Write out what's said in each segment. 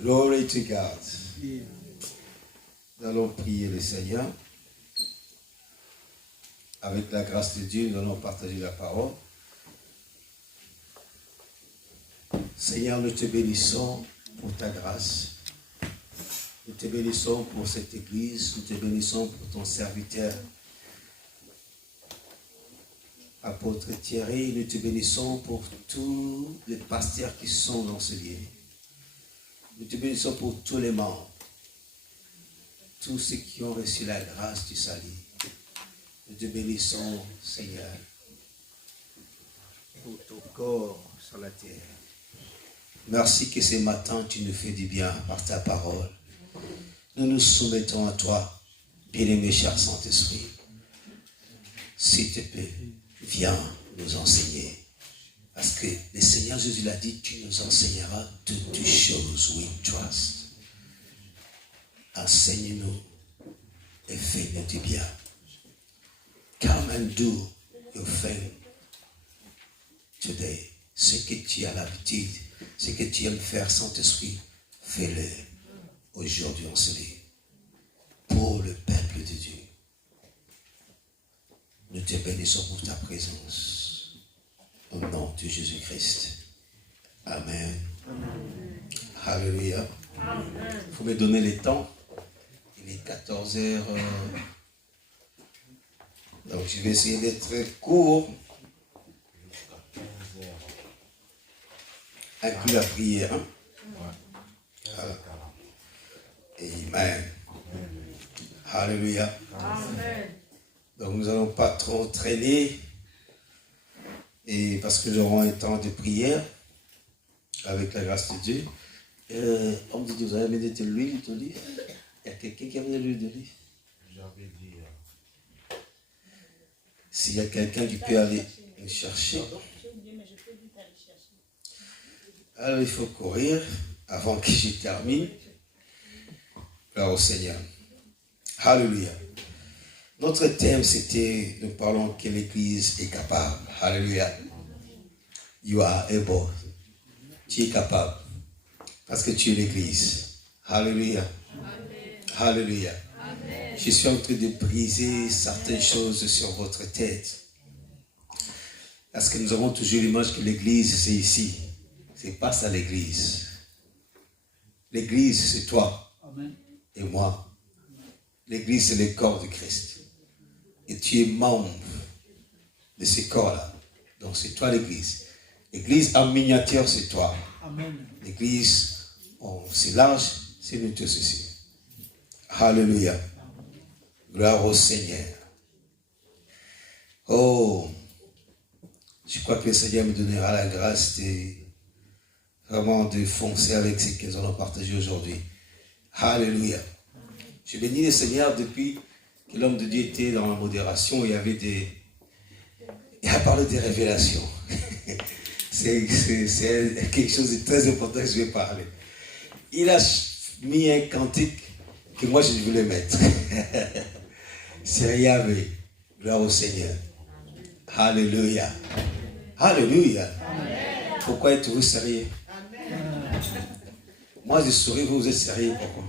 Glory to God. Nous allons prier le Seigneur. Avec la grâce de Dieu, nous allons partager la parole. Seigneur, nous te bénissons pour ta grâce. Nous te bénissons pour cette église. Nous te bénissons pour ton serviteur, apôtre Thierry. Nous te bénissons pour tous les pasteurs qui sont dans ce lieu. Nous te bénissons pour tous les membres, tous ceux qui ont reçu la grâce du salut. Nous te bénissons, Seigneur, pour ton corps sur la terre. Merci que ce matin, tu nous fais du bien par ta parole. Nous nous soumettons à toi, bien-aimé cher Saint-Esprit. S'il te plaît, viens nous enseigner. Parce que le Seigneur Jésus l'a dit, tu nous enseigneras toutes choses, we trust. Enseigne-nous et fais-nous du bien. Come and do your thing today. Ce que tu as l'habitude, ce que tu aimes faire, Saint-Esprit, fais-le aujourd'hui en ce lieu. Pour le peuple de Dieu. Nous te bénissons pour ta présence. Au nom de Jésus-Christ. Amen. Amen. Alléluia. Il faut me donner le temps. Il est 14h. Donc je vais essayer d'être très court. Inclus la prière. Hein? Amen. Alléluia. Amen. Donc nous n'allons pas trop traîner. Et parce que nous aurons un temps de prière avec la grâce de Dieu. On me dit, vous avez amené de l'huile d'olive? Il y a quelqu'un qui a amené de l'huile d'olive? J'avais dit. S'il y a quelqu'un qui peut aller le chercher. Alors il faut courir avant que je termine. Gloire au Seigneur. Alléluia. Notre thème, c'était, nous parlons que l'Église est capable. Alléluia. You are able. Tu es capable. Parce que tu es l'Église. Alléluia. Alléluia. Je suis en train de briser certaines choses sur votre tête. Parce que nous avons toujours l'image que l'Église, c'est ici. C'est pas ça l'Église. L'Église, c'est toi et moi. L'Église, c'est le corps de Christ. Et tu es membre de ce corps-là. Donc c'est toi l'Église. L'Église en miniature, c'est toi. L'Église, c'est large, c'est nous tous ici. Alléluia. Gloire au Seigneur. Oh, je crois que le Seigneur me donnera la grâce de vraiment de foncer avec ce que nous allons partager aujourd'hui. Alléluia. Je bénis le Seigneur depuis que l'homme de Dieu était dans la modération. Il a parlé des révélations. c'est quelque chose de très important que je vais parler. Il a mis un cantique que moi je voulais mettre. C'est Yahvé. Gloire au Seigneur. Alléluia. Alléluia. Amen. Pourquoi êtes-vous sérieux? Amen. Moi je souris, vous êtes sérieux. Pourquoi?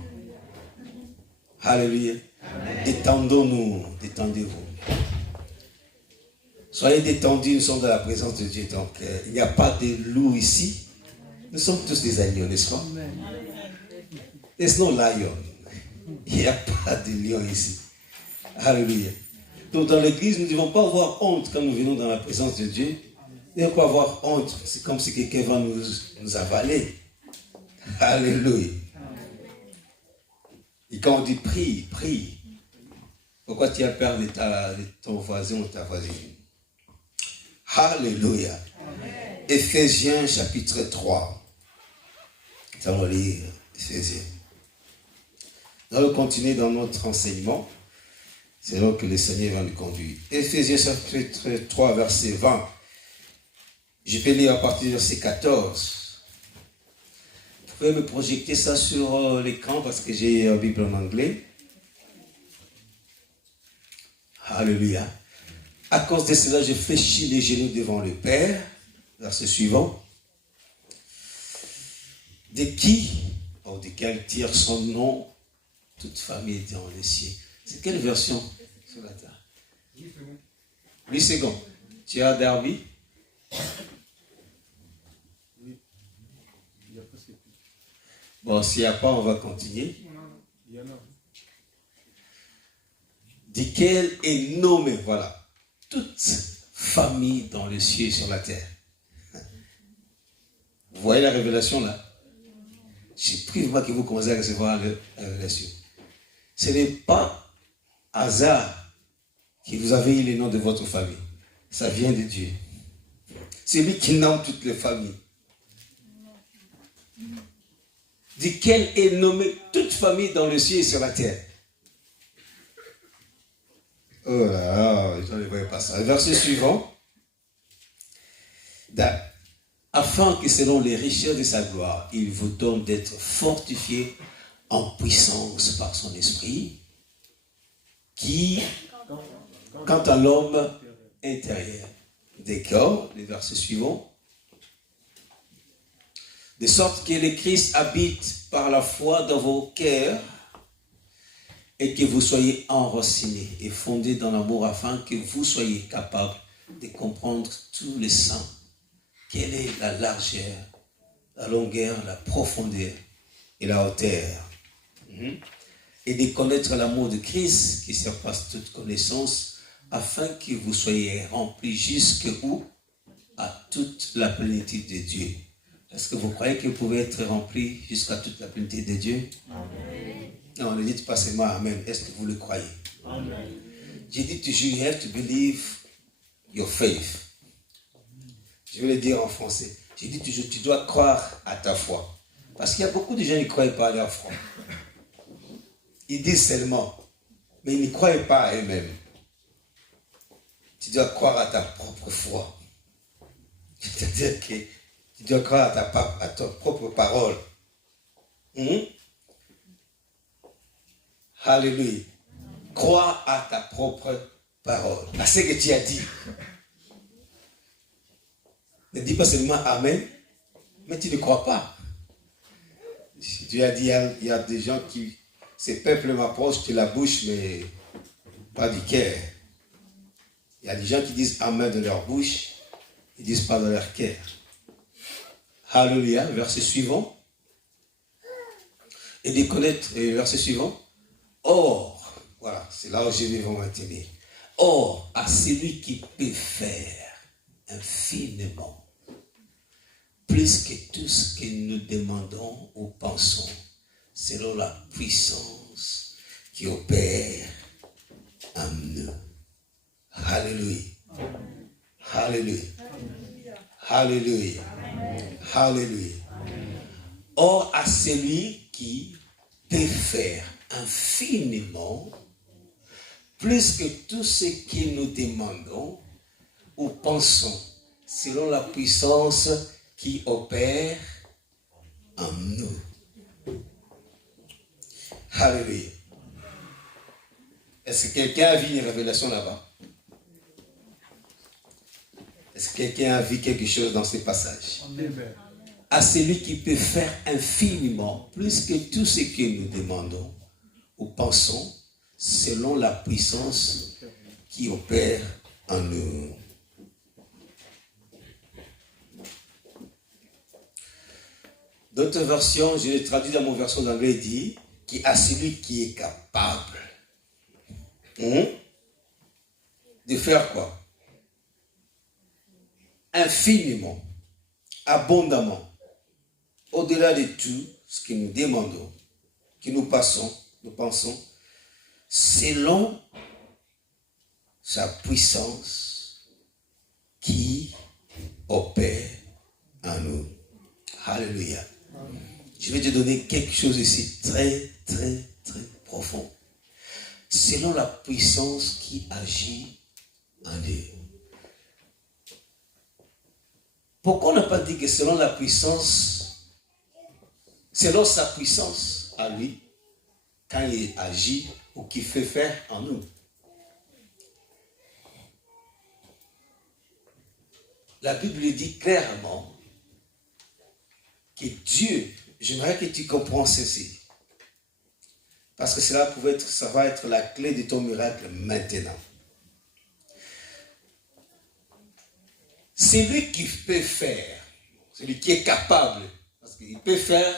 Alléluia. Détendons-nous, détendez-vous. Soyez détendus, nous sommes dans la présence de Dieu. Donc, il n'y a pas de loup ici. Nous sommes tous des agneaux, n'est-ce pas? There's no lion. Il n'y a pas de lion ici. Alléluia. Donc, dans l'église, nous ne devons pas avoir honte quand nous venons dans la présence de Dieu. Nous ne devons pas avoir honte. C'est comme si quelqu'un va nous avaler. Alléluia. Et quand on dit prie, prie. Pourquoi tu as peur de ton voisin ou ta voisine? Alléluia. Éphésiens chapitre 3. Nous allons lire Éphésiens. Nous allons continuer dans notre enseignement. C'est là que le Seigneur va nous conduire. Éphésiens chapitre 3, verset 20. Je peux lire à partir du verset 14. Vous pouvez me projeter ça sur l'écran parce que j'ai une Bible en anglais. Alléluia. À cause de cela, je fléchis les genoux devant le Père. Verset suivant. De qui, ou duquel tire son nom toute famille dans les cieux. C'est quelle version sur la terre? 8 secondes. Tu as Darby? Oui. Il y a presque plus. Bon, s'il n'y a pas, on va continuer. Il y en a. Duquel est nommé, voilà, toute famille dans les cieux et sur la terre. Vous voyez la révélation là? Je prie vraiment que vous commencez à recevoir la révélation. Ce n'est pas hasard que vous avez eu les noms de votre famille. Ça vient de Dieu. C'est lui qui nomme toutes les familles. Duquel est nommé toute famille dans le ciel et sur la terre. Oh là là, je ne voyais pas ça. Le verset suivant. Afin que selon les richesses de sa gloire, il vous donne d'être fortifiés en puissance par son esprit, qui, quant à l'homme intérieur, décore, les versets suivants, de sorte que le Christ habite par la foi dans vos cœurs et que vous soyez enracinés et fondés dans l'amour afin que vous soyez capables de comprendre tous les saints. Quelle est la largeur, la longueur, la profondeur et la hauteur. Et de connaître l'amour de Christ qui surpasse toute connaissance afin que vous soyez remplis jusqu'où? À toute la plénitude de Dieu. Est-ce que vous croyez que vous pouvez être remplis jusqu'à toute la plénitude de Dieu? Amen. Non, ne dites pas seulement Amen. Est-ce que vous le croyez? Amen. J'ai dit toujours, you have to believe your faith. Je vais le dire en français. J'ai dit toujours, tu dois croire à ta foi. Parce qu'il y a beaucoup de gens qui ne croient pas à leur foi. Ils disent seulement, mais ils ne croient pas à eux-mêmes. Tu dois croire à ta propre foi. C'est-à-dire que tu dois croire à ta propre parole. Alléluia. Crois à ta propre parole. À ce que tu as dit. Ne dis pas seulement Amen, mais tu ne crois pas. Tu as dit, il y a des gens qui, ces peuples m'approchent de la bouche, mais pas du cœur. Il y a des gens qui disent Amen de leur bouche, ils ne disent pas de leur cœur. Alléluia, verset suivant. Et de connaître, verset suivant. Or, voilà, c'est là où je vais vous maintenir. Or, à celui qui peut faire infiniment plus que tout ce que nous demandons ou pensons, selon la puissance qui opère en nous. Alléluia. Alléluia. Alléluia. Alléluia. Or, à celui qui peut faire infiniment plus que tout ce que nous demandons ou pensons, selon la puissance qui opère en nous. Alléluia. Est-ce que quelqu'un a vu une révélation là-bas? Est-ce que quelqu'un a vu quelque chose dans ces passages? Amen. À celui qui peut faire infiniment plus que tout ce que nous demandons ou pensons, selon la puissance qui opère en nous. D'autres versions, je l'ai traduit dans mon version d'anglais, dit qu'à celui qui est capable de faire quoi? Infiniment, abondamment, au-delà de tout ce que nous demandons, que nous pensons, selon sa puissance qui opère en nous. Alléluia. Je vais te donner quelque chose ici très, très, très profond. Selon la puissance qui agit en nous. Pourquoi on n'a pas dit que selon la puissance, selon sa puissance à lui, quand il agit ou qu'il fait faire en nous? La Bible dit clairement que Dieu j'aimerais que tu comprennes ceci. Parce que ça va être la clé de ton miracle maintenant. C'est lui qui peut faire, celui qui est capable, parce qu'il peut faire,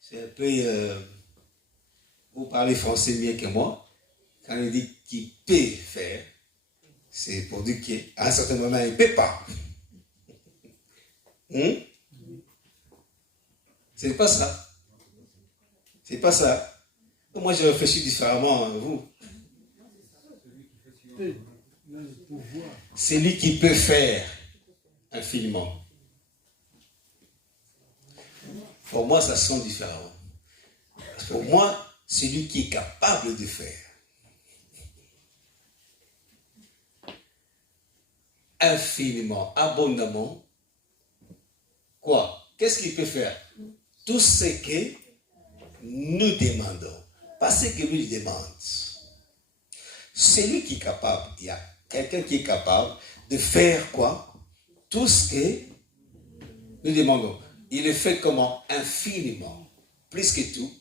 c'est un peu, vous parlez français mieux que moi, quand il dit qu'il peut faire, c'est pour dire qu'à un certain moment, il ne peut pas. C'est pas ça. C'est pas ça. Moi, je réfléchis différemment à vous. C'est lui qui peut faire infiniment. Pour moi, ça sonne différent. Pour moi, c'est lui qui est capable de faire. Infiniment, abondamment. Quoi? Qu'est-ce qu'il peut faire? Tout ce que nous demandons. Pas ce que lui demande. C'est lui qui est capable. Il y a quelqu'un qui est capable de faire quoi? Tout ce que nous demandons. Il le fait comment? Infiniment. Plus que tout.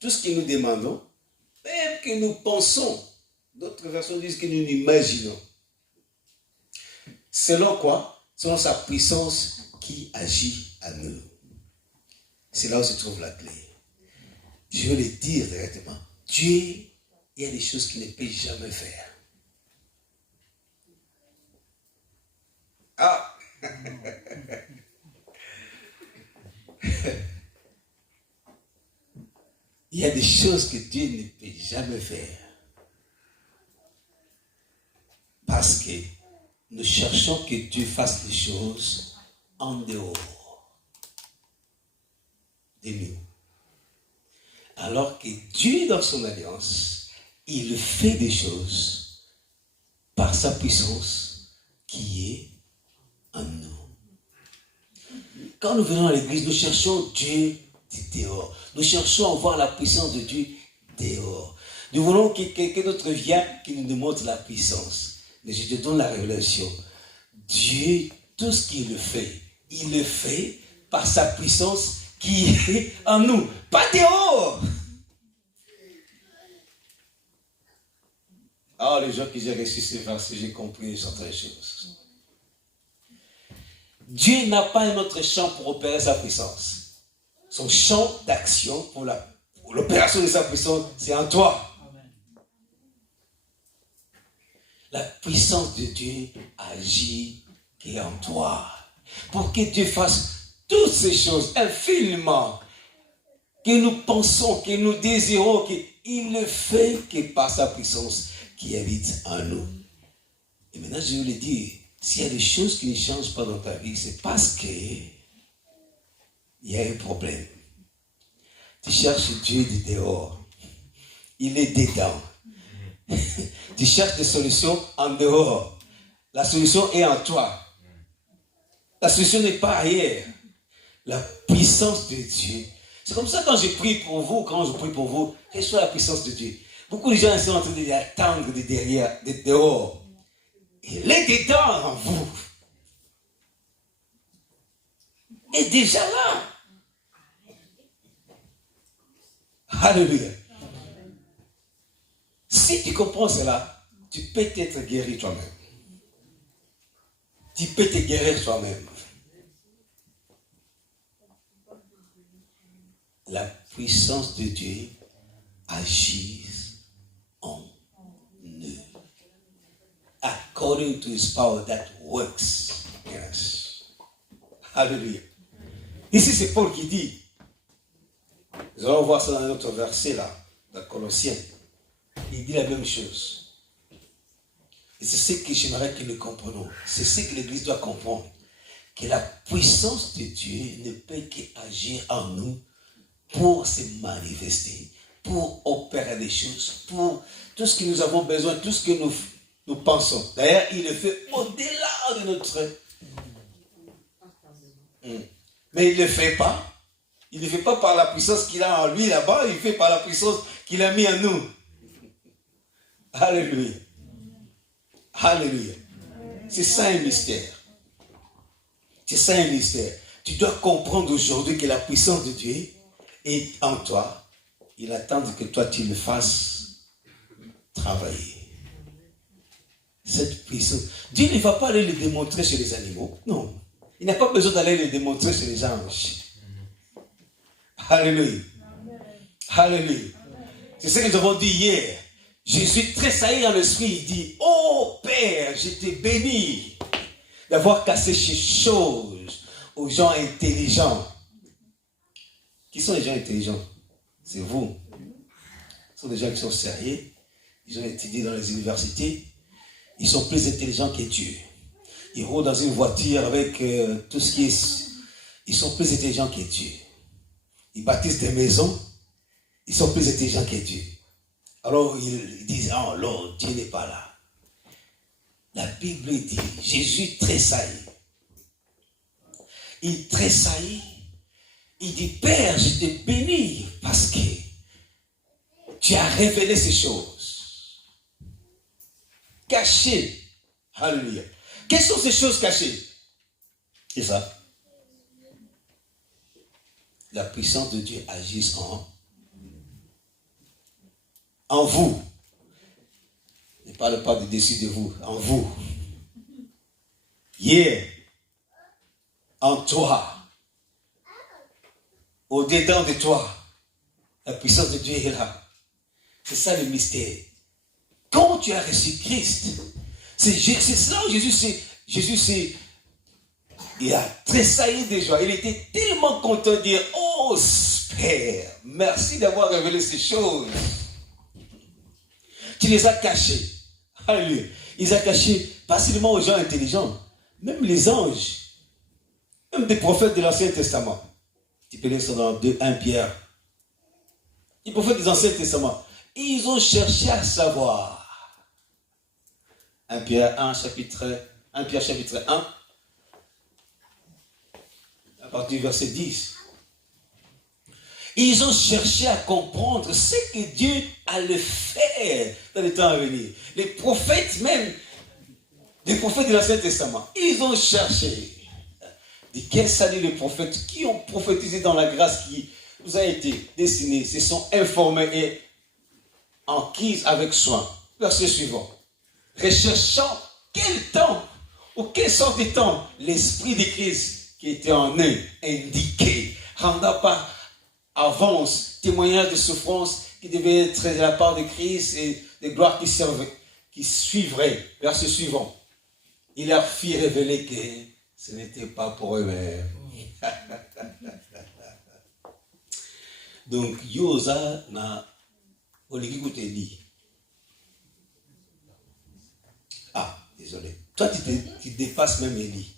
Tout ce que nous demandons, même que nous pensons. D'autres versions disent que nous imaginons. Selon quoi? Selon sa puissance qui agit à nous. C'est là où se trouve la clé. Je vais le dire directement. Dieu, il y a des choses qu'il ne peut jamais faire. Ah! Il y a des choses que Dieu ne peut jamais faire. Parce que nous cherchons que Dieu fasse des choses en dehors de nous. Alors que Dieu, dans son alliance, il fait des choses par sa puissance qui est en nous. Quand nous venons à l'église, nous cherchons Dieu dehors. Nous cherchons à voir la puissance de Dieu dehors. Nous voulons que quelqu'un d'autre vienne qui nous montre la puissance. Mais je te donne la révélation. Dieu, tout ce qu'il fait, il le fait par sa puissance qui est en nous. Pas dehors. Ah, les gens qui ont reçu ces versets, j'ai compris certaines choses. Dieu n'a pas un autre champ pour opérer sa puissance. Son champ d'action pour l'opération de sa puissance, c'est en toi. La puissance de Dieu agit qui est en toi. Pour que Dieu fasse toutes ces choses infiniment, que nous pensons, que nous désirons, qu'il ne fait que par sa puissance qui habite en nous. Et maintenant, je veux le dire, s'il y a des choses qui ne changent pas dans ta vie, c'est parce que il y a un problème. Tu cherches Dieu de dehors. Il est dedans. Tu cherches des solutions en dehors. La solution est en toi. La solution n'est pas ailleurs. La puissance de Dieu. C'est comme ça quand je prie pour vous, reçois la puissance de Dieu. Beaucoup de gens sont en train d'attendre de derrière, de dehors. Il est dedans en vous. Il est déjà là. Alléluia. Si tu comprends cela, tu peux être guéri toi-même. Tu peux te guérir toi-même. La puissance de Dieu agit en nous. According to his power that works. Yes. Alléluia. Ici, c'est Paul qui dit. Nous allons voir ça dans un autre verset là, dans Colossiens. Il dit la même chose. Et c'est ce que j'aimerais que nous comprenions. C'est ce que l'Église doit comprendre. Que la puissance de Dieu ne peut qu'agir en nous pour se manifester, pour opérer des choses, pour tout ce que nous avons besoin, tout ce que nous pensons. D'ailleurs, il le fait au-delà de notre... Mais il ne le fait pas. Il ne le fait pas par la puissance qu'il a en lui là-bas, il le fait par la puissance qu'il a mis en nous. Alléluia. Alléluia. C'est ça un mystère. C'est ça un mystère. Tu dois comprendre aujourd'hui que la puissance de Dieu est en toi. Il attend que toi, tu le fasses travailler. Cette puissance. Dieu ne va pas aller le démontrer chez les animaux. Non. Il n'a pas besoin d'aller le démontrer chez les anges. Alléluia. Alléluia. C'est ce que nous avons dit hier. Jésus tressaillit en l'esprit. Il dit, oh Père, je t'ai béni d'avoir cassé ces choses aux gens intelligents. Qui sont les gens intelligents? C'est vous. Ce sont des gens qui sont sérieux. Ils ont étudié dans les universités. Ils sont plus intelligents que Dieu. Ils roulent dans une voiture avec tout ce qui est... Ils sont plus intelligents que Dieu. Ils bâtissent des maisons. Ils sont plus intelligents que Dieu. Alors ils disent, oh Lord, Dieu n'est pas là. La Bible dit, Jésus tressaillit. Il tressaillit. Il dit, Père, je te bénis parce que tu as révélé ces choses. Cachées. Alléluia. Quelles sont ces choses cachées? C'est ça. La puissance de Dieu agit en vous. Ne parle pas de dessus de vous, en vous. Hier, en toi, au-dedans de toi, la puissance de Dieu est là. C'est ça le mystère. Quand tu as reçu Christ, c'est cela où Jésus il a tressailli de joie. Il était tellement content de dire, oh Père, merci d'avoir révélé ces choses. Tu les as cachées. Alléluia. Ils ont caché pas seulement aux gens intelligents, même les anges, même des prophètes de l'Ancien Testament. Tu peux lire ça dans 1 Pierre. Les prophètes des Anciens Testaments, ils ont cherché à savoir. 1 Pierre chapitre 1, à partir du verset 10. Ils ont cherché à comprendre ce que Dieu allait faire dans les temps à venir. Les prophètes même, les prophètes de l'Ancien Testament, ils ont cherché. De quel salut les prophètes qui ont prophétisé dans la grâce qui nous a été destinée, se sont informés et enquis avec soin. Verset suivant. Recherchant quel temps ou quelle sorte de temps l'esprit de Christ qui était en eux indiqué, rendant par avance témoignage de souffrance qui devait être de la part de Christ et de gloire qui suivrait. Verset suivant. Il leur fit révéler que ce n'était pas pour eux-mêmes. Donc, Yosa na Oligikuteli. Ah, désolé. Toi, tu dépasses même Élie.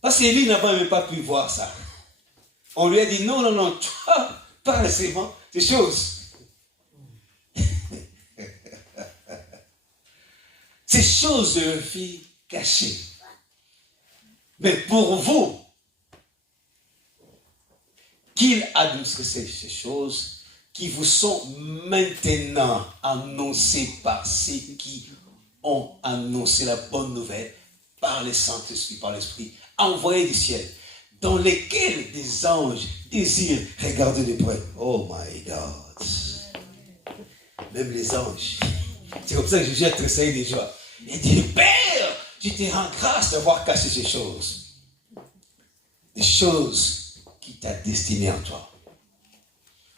Parce qu'Élie n'a même pas pu voir ça. On lui a dit, non, toi, parle seulement des choses. Ces choses de la vie cachées. Mais pour vous, qu'il adoucisse ces choses qui vous sont maintenant annoncées par ceux qui ont annoncé la bonne nouvelle par le Saint-Esprit, par l'Esprit envoyé du ciel, dans lesquels des anges désirent regarder de près. Oh my God. Même les anges. C'est comme ça que Jésus a tressailli de joie. Il dit, Père, je te rends grâce d'avoir caché ces choses. Des choses qui t'a destiné en toi.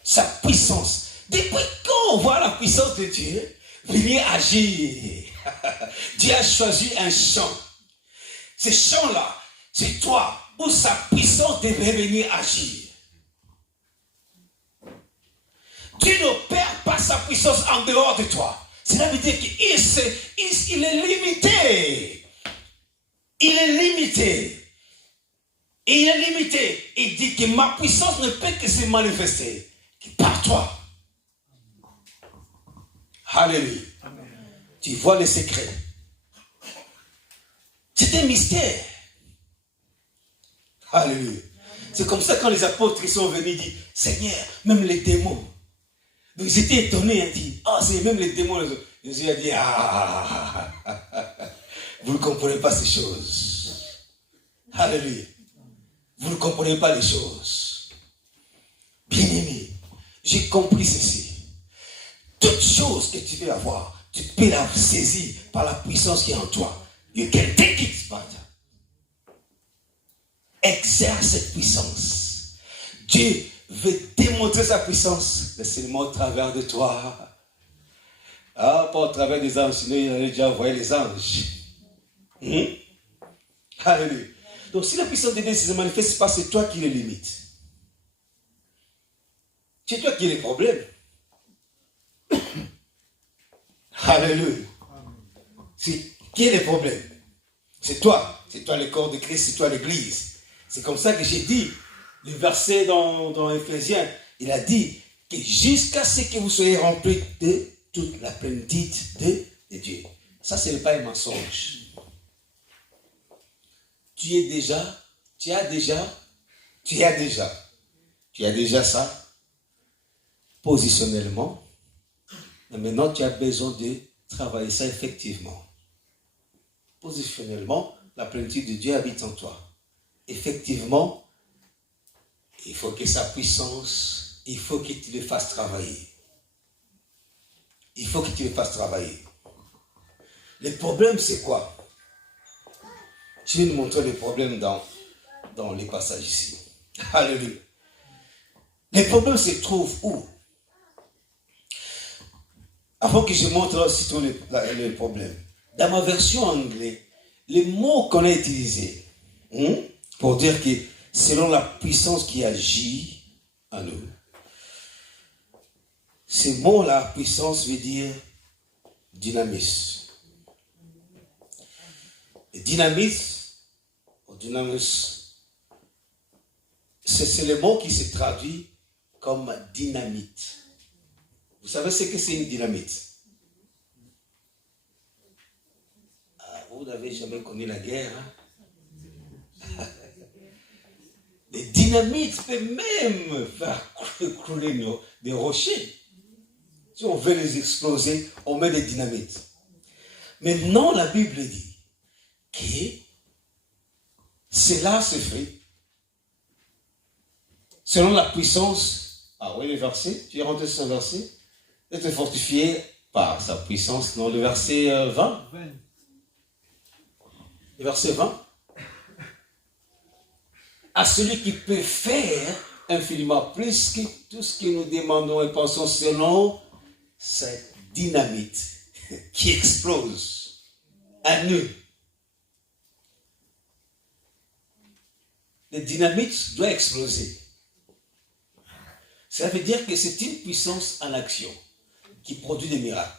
Sa puissance. Depuis quand on voit la puissance de Dieu venir agir? Dieu a choisi un champ. Ce champ-là, c'est toi où sa puissance devrait venir agir. Dieu n'opère pas sa puissance en dehors de toi. Cela veut dire qu'il est limité. Il est limité. Et il est limité. Il dit que ma puissance ne peut que se manifester que par toi. Alléluia. Amen. Tu vois le secret. C'est un mystère. Alléluia. C'est comme ça quand les apôtres sont venus dire, Seigneur, même les démons. Donc ils étaient étonnés, ils disent, c'est même les démons. Jésus a dit, vous ne comprenez pas ces choses. Alléluia. Vous ne comprenez pas les choses. Bien-aimé, j'ai compris ceci. Toute chose que tu veux avoir, tu peux la saisir par la puissance qui est en toi. You can take it, Sparta. Exerce cette puissance. Dieu veut démontrer sa puissance, mais seulement au travers de toi. Ah, pas au travers des anges, sinon il allait déjà envoyer les anges. Alléluia. Donc si la puissance de Dieu ne se manifeste pas, c'est toi qui les limites. C'est toi qui as les problèmes. Alléluia. C'est qui est le problème? C'est toi. C'est toi le corps de Christ, c'est toi l'église. C'est comme ça que j'ai dit, le verset dans Éphésiens, il a dit que jusqu'à ce que vous soyez remplis de toute la plénitude de Dieu. Ça, ce n'est pas un mensonge. Tu as déjà ça, positionnellement. Mais maintenant, tu as besoin de travailler ça effectivement. Positionnellement, la plénitude de Dieu habite en toi. Effectivement, il faut que sa puissance, il faut que tu le fasses travailler. Il faut que tu le fasses travailler. Le problème, c'est quoi? Je vais nous montrer le problème dans les passages ici. Alléluia. Le problème se trouve où? Avant que je montre aussitôt le problème. Dans ma version anglaise, les mots qu'on a utilisés pour dire que selon la puissance qui agit en nous, ces mots-là, puissance veut dire dynamisme. Et dynamisme, c'est le mot qui se traduit comme dynamite. Vous savez ce que c'est une dynamite? Vous n'avez jamais connu la guerre. Hein? Les dynamites peuvent même faire couler des rochers. Si on veut les exploser, on met des dynamites. Maintenant, la Bible dit que cela se fait selon la puissance. Ah oui, le verset, tu es rentré sur le verset, d'être fortifié par sa puissance. Dans le verset 20. Le verset 20. À celui qui peut faire infiniment plus que tout ce que nous demandons et pensons selon cette dynamite qui explose à nous. La dynamite doit exploser. Ça veut dire que c'est une puissance en action qui produit des miracles.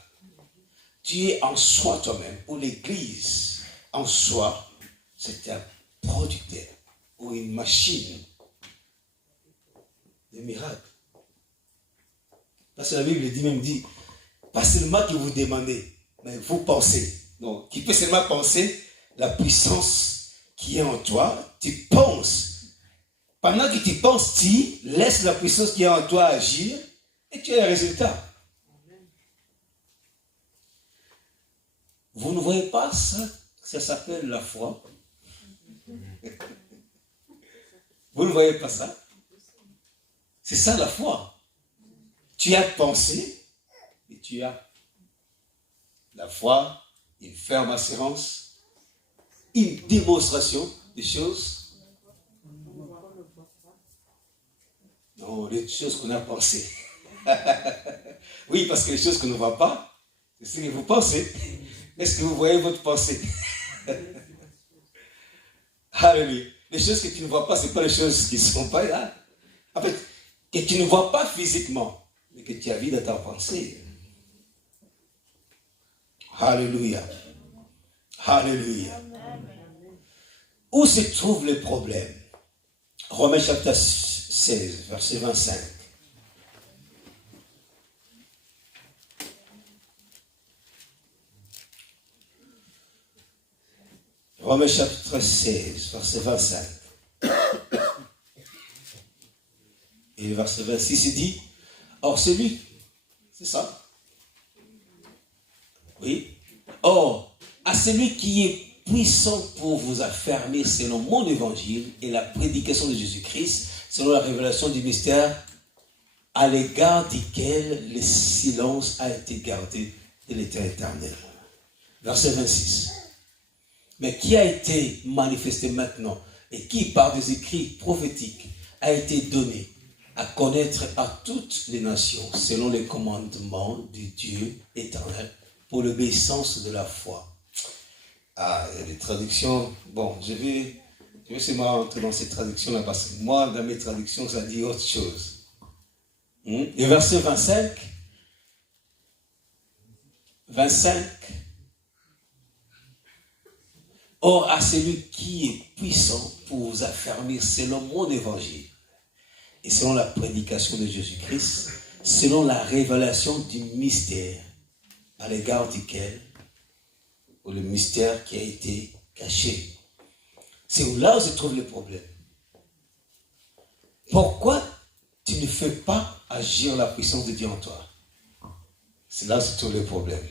Tu es en soi toi-même, ou l'Église en soi, c'est un producteur ou une machine de miracles. Parce que la Bible dit, pas seulement que vous demandez, mais vous pensez. Donc, qui peut seulement penser la puissance qui est en toi, tu penses. Pendant que tu penses, tu laisses la puissance qui est en toi agir et tu as le résultat. Vous ne voyez pas ça? Ça s'appelle la foi. Vous ne voyez pas ça? C'est ça la foi. Tu as pensé et tu as la foi, une ferme assurance, une démonstration des choses. Non, les choses qu'on a pensées. Oui, parce que les choses qu'on ne voit pas, c'est ce que vous pensez. Est-ce que vous voyez votre pensée? Alléluia. Les choses que tu ne vois pas, ce n'est pas les choses qui ne sont pas là. En fait, que tu ne vois pas physiquement, mais que tu as vu dans ta pensée. Alléluia. Alléluia. Où se trouve le problème? Romains chapitre 16, verset 25. Romains chapitre 16, verset 25. Et le verset 26, il dit, or celui, c'est ça? Oui. Or, à celui qui est puissant pour vous affermir selon mon évangile et la prédication de Jésus-Christ, selon la révélation du mystère, à l'égard duquel le silence a été gardé de l'état éternel. Verset 26. Mais qui a été manifesté maintenant et qui, par des écrits prophétiques, a été donné à connaître à toutes les nations, selon les commandements du Dieu éternel, pour l'obéissance de la foi. Ah, il y a des traductions. Bon, je vais seulement rentrer dans ces traductions-là, parce que moi, dans mes traductions, ça dit autre chose. Et verset 25. Or, à celui qui est puissant pour vous affermir selon mon évangile, et selon la prédication de Jésus-Christ, selon la révélation du mystère, à l'égard duquel, ou le mystère qui a été caché. C'est là où se trouve le problème. Pourquoi tu ne fais pas agir la puissance de Dieu en toi? C'est là où se trouve le problème.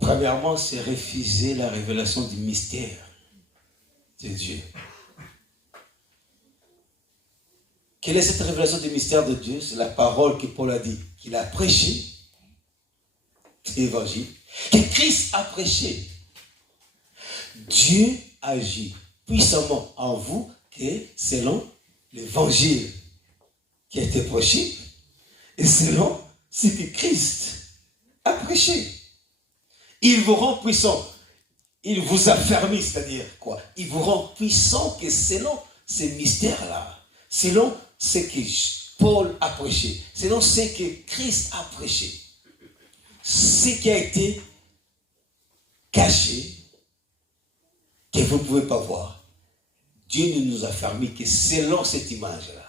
Premièrement, c'est refuser la révélation du mystère de Dieu. Quelle est cette révélation du mystère de Dieu? C'est la parole que Paul a dit, qu'il a prêché, l'évangile, que Christ a prêché. Dieu agit puissamment en vous que selon l'évangile qui a été prêché et selon ce que Christ a prêché. Il vous rend puissant. Il vous affermit, c'est-à-dire quoi? Il vous rend puissant que selon ces mystères-là, selon ce que Paul a prêché, selon ce que Christ a prêché, ce qui a été caché, que vous ne pouvez pas voir. Dieu ne nous affermit que selon cette image-là.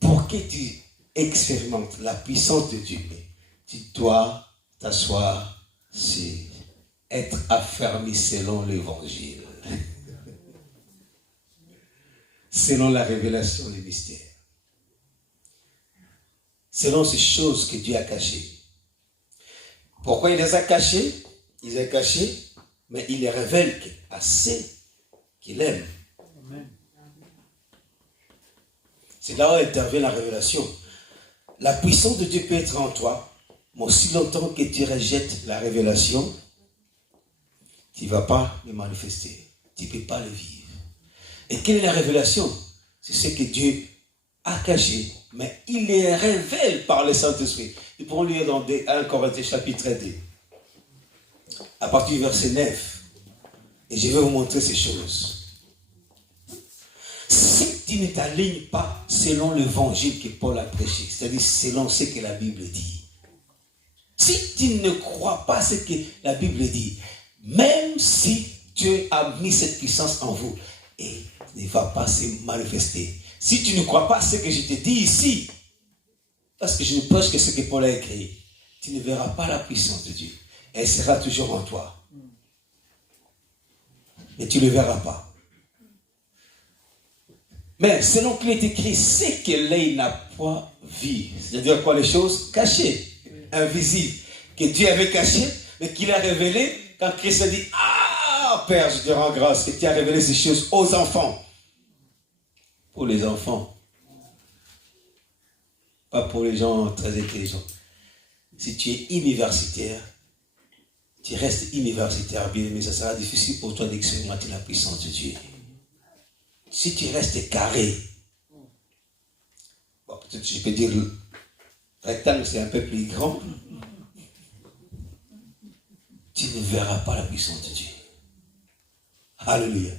Pour que tu expérimentes la puissance de Dieu, tu dois t'asseoir sur être affermi selon l'évangile. Selon la révélation des mystères. Selon ces choses que Dieu a cachées. Pourquoi il les a cachées? Il les a cachées, mais il les révèle à ceux qu'il aime. C'est là où intervient la révélation. La puissance de Dieu peut être en toi, mais aussi longtemps que tu rejettes la révélation, tu ne vas pas le manifester. Tu ne peux pas le vivre. Et quelle est la révélation? C'est ce que Dieu a caché, mais il les révèle par le Saint-Esprit. Nous pourrons lire dans 1 Corinthiens chapitre 2, à partir du verset 9. Et je vais vous montrer ces choses. Si tu ne t'alignes pas selon l'évangile que Paul a prêché, c'est-à-dire selon ce que la Bible dit, si tu ne crois pas ce que la Bible dit, même si Dieu a mis cette puissance en vous, et ne va pas se manifester. Si tu ne crois pas ce que je te dis ici, parce que je ne prêche que ce que Paul a écrit, tu ne verras pas la puissance de Dieu. Elle sera toujours en toi. Mais tu ne le verras pas. Mais selon qu'il est écrit, c'est que l'œil n'a pas vu. C'est-à-dire quoi? Les choses cachées, invisibles, que Dieu avait cachées, mais qu'il a révélées quand Christ a dit, ah Père, je te rends grâce que tu as révélé ces choses aux enfants. Pour les enfants. Pas pour les gens très intelligents. Si tu es universitaire, tu restes universitaire, bien aimé, ça sera difficile pour toi d'expérimenter la puissance de Dieu. Si tu restes carré, bon, peut-être je peux dire le rectangle, c'est un peu plus grand, tu ne verras pas la puissance de Dieu. Alléluia.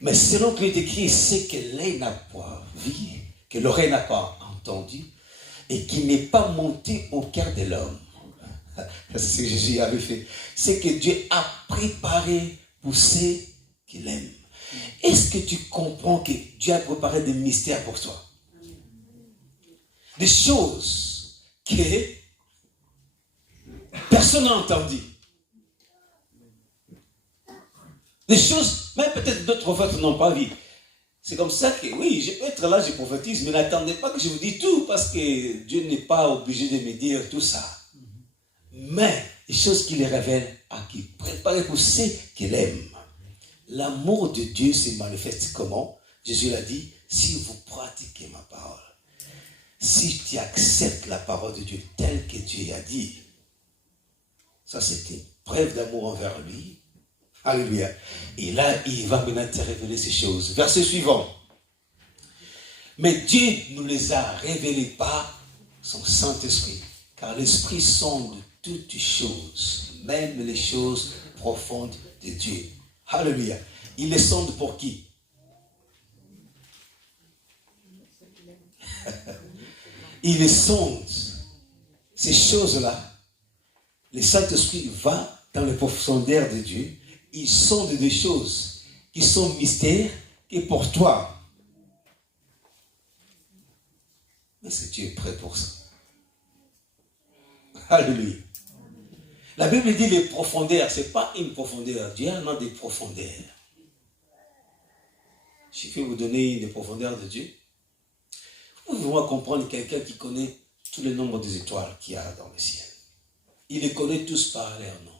Mais selon que l'est écrit, c'est que l'œil n'a pas vu, que l'oreille n'a pas entendu, et qui n'est pas monté au cœur de l'homme. C'est ce que Jésus avait fait. C'est que Dieu a préparé pour ceux qu'il aime. Est-ce que tu comprends que Dieu a préparé des mystères pour toi? Des choses que personne n'a entendues. Des choses, même peut-être d'autres prophètes n'ont pas vues. C'est comme ça que, oui, je peux être là, je prophétise, mais n'attendez pas que je vous dise tout, parce que Dieu n'est pas obligé de me dire tout ça. Mais, les choses qu'il révèle à qui préparez pour ceux qu'il aime. L'amour de Dieu se manifeste comment? Jésus l'a dit, si vous pratiquez ma parole, si tu acceptes la parole de Dieu telle que Dieu a dit, ça c'est une preuve d'amour envers lui. Alléluia. Et là, il va maintenant te révéler ces choses. Verset suivant. Mais Dieu nous les a révélées par son Saint-Esprit. Car l'Esprit sonde toutes choses, même les choses profondes de Dieu. Alléluia. Il les sonde pour qui? Il les sonde. Ces choses-là, le Saint-Esprit va dans les profondeurs de Dieu. Il sonde des choses qui sont mystères et pour toi. Mais est-ce que tu es prêt pour ça? Alléluia. La Bible dit les profondeurs, ce n'est pas une profondeur. Dieu en a des profondeurs. Je vais vous donner une des profondeurs de Dieu. Vous pouvez vraiment comprendre quelqu'un qui connaît tous les nombres des étoiles qu'il y a dans le ciel. Il les connaît tous par leur nom.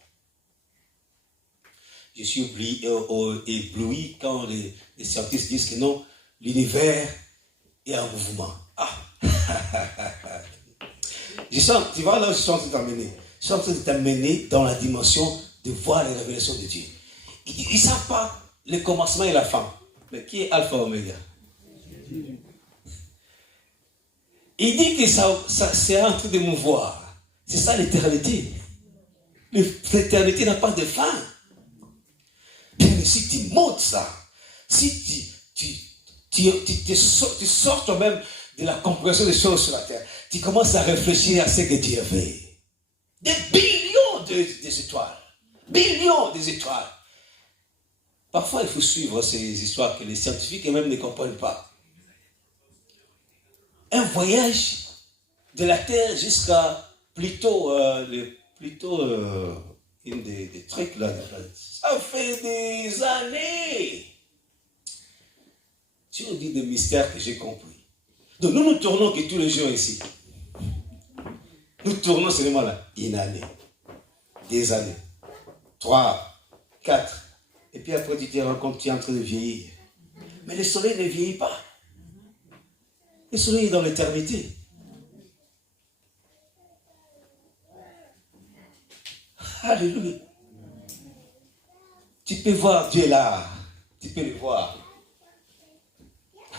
Je suis ébloui quand les scientifiques disent que non, l'univers est en mouvement. Ah! Tu vois là où je suis en train de t'amener. Je suis en train de t'amener dans la dimension de voir les révélations de Dieu. Ils ne savent pas le commencement et la fin. Mais qui est Alpha Oméga? Il dit que ça c'est en train de mouvoir. C'est ça l'éternité. L'éternité n'a pas de fin. Mais si tu montes ça, si tu sors toi-même de la compréhension des choses sur la terre, tu commences à réfléchir à ce que Dieu fait. Des billions d'étoiles. Billions d'étoiles. Parfois, il faut suivre ces histoires que les scientifiques eux-mêmes ne comprennent pas. Un voyage de la Terre jusqu'à Pluto, une des trucs là, ça fait des années. Je vous dis des mystères que j'ai compris. Donc nous tournons que tous les jours ici. Nous tournons seulement là, une année, des années, 3, 4. Et puis après tu te rends compte que tu es en train de vieillir. Mais le soleil ne vieillit pas. Le soleil est dans l'éternité. Alléluia. Tu peux voir Dieu là. Tu peux le voir.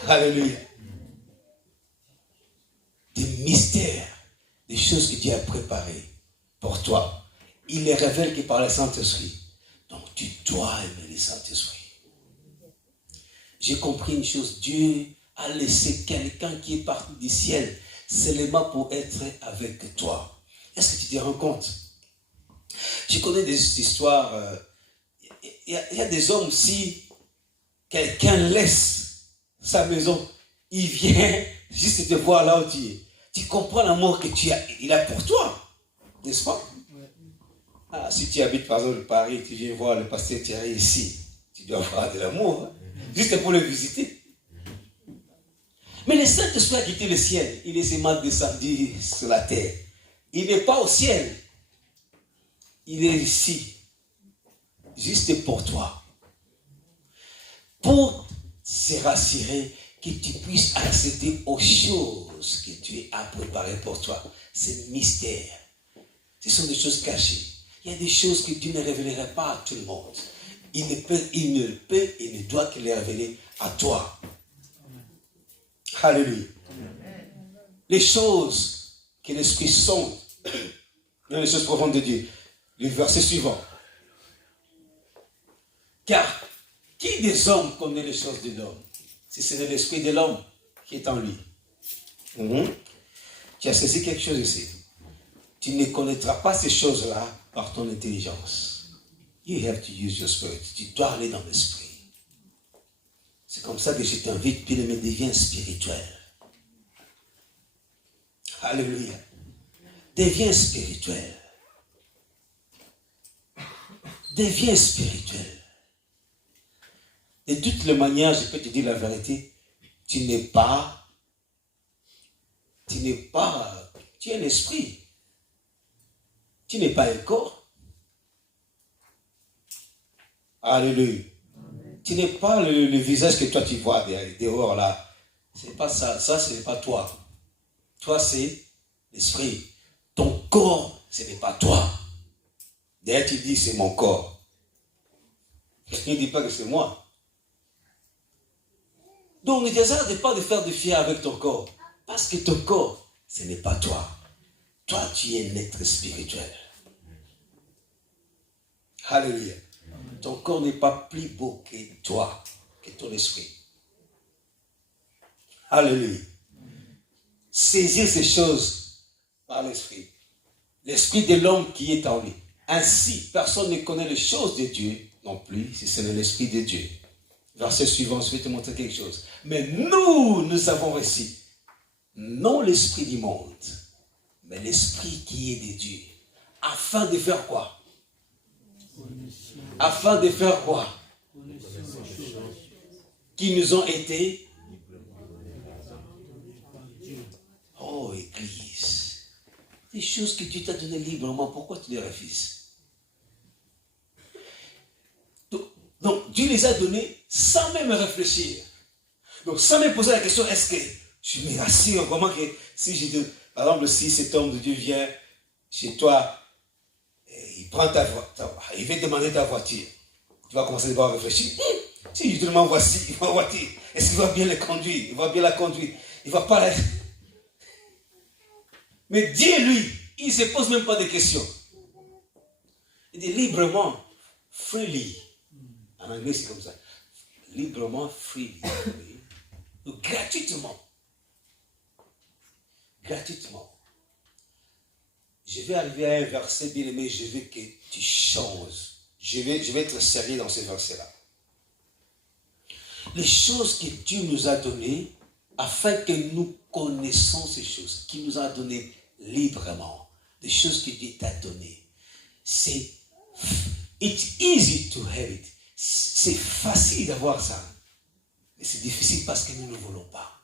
Alléluia. Des mystères, des choses que Dieu a préparées pour toi. Il les révèle que par le Saint-Esprit. Donc tu dois aimer le Saint-Esprit. J'ai compris une chose. Dieu a laissé quelqu'un qui est parti du ciel seulement pour être avec toi. Est-ce que tu te rends compte? Je connais des histoires. Il y a des hommes, si quelqu'un laisse sa maison, il vient juste te voir là où tu es. Tu comprends l'amour que il a pour toi, n'est-ce pas? Ah, si tu habites par exemple à Paris, tu viens voir le pasteur Thierry ici, tu dois avoir de l'amour, hein, juste pour le visiter. Mais le Saint-Esprit a quitté le ciel, il est seulement descendu sur la terre. Il n'est pas au ciel, il est ici, juste pour toi. Pour se rassurer que tu puisses accéder aux choses que Dieu a préparées pour toi. C'est mystère. Ce sont des choses cachées. Il y a des choses que Dieu ne révélerait pas à tout le monde. Il ne peut et ne doit que les révéler à toi. Alléluia. Les choses que l'Esprit sonde dans les choses profondes de Dieu. Le verset suivant. Car qui des hommes connaît les choses de l'homme? Si c'est l'esprit de l'homme qui est en lui. Tu as saisi quelque chose ici. Tu ne connaîtras pas ces choses-là par ton intelligence. You have to use your spirit. Tu dois aller dans l'esprit. C'est comme ça que je t'invite, puis me deviens spirituel. Alléluia. Deviens spirituel. Deviens spirituel. De toutes les manières, je peux te dire la vérité, tu es un esprit. Tu n'es pas un corps. Alléluia. Tu n'es pas le visage que toi tu vois dehors là. C'est pas ça. Ça, ce n'est pas toi. Toi, c'est l'esprit. Ton corps, ce n'est pas toi. D'ailleurs, tu dis, c'est mon corps. Il ne dit pas que c'est moi. Donc, ne t'hésite pas de faire de fier avec ton corps. Parce que ton corps, ce n'est pas toi. Toi, tu es un être spirituel. Alléluia. Ton corps n'est pas plus beau que toi, que ton esprit. Alléluia. Saisir ces choses par l'esprit. L'esprit de l'homme qui est en lui. Ainsi, personne ne connaît les choses de Dieu non plus, si c'est l'esprit de Dieu. Verset suivant, je vais te montrer quelque chose. Mais nous avons reçu, non l'esprit du monde, mais l'esprit qui est de Dieu. Afin de faire quoi? Afin de faire quoi? Qui nous ont été. Oh, Église. Des choses que Dieu t'a données librement, pourquoi tu les refuses? Donc, Dieu les a données sans même réfléchir. Donc, sans même poser la question, est-ce que je me rassure? Comment que, si je te, par exemple, si cet homme de Dieu vient chez toi, il prend ta voiture, il va te demander ta voiture, tu vas commencer à réfléchir. Si je te demande voici ma voiture, est-ce qu'il va bien la conduire? Il va bien la conduire. Il va pas la... Mais Dieu, lui, il ne se pose même pas de questions. Il dit librement, freely. En anglais, c'est comme ça. Librement, freely. Donc, gratuitement. Gratuitement. Je vais arriver à un verset, bien aimé, je veux que tu changes. Je vais être sérieux dans ce verset-là. Les choses que Dieu nous a données, afin que nous connaissions ces choses, qu'il nous a données librement, des choses que Dieu t'a données. C'est it's easy to have it. C'est facile d'avoir ça. Mais c'est difficile parce que nous ne voulons pas.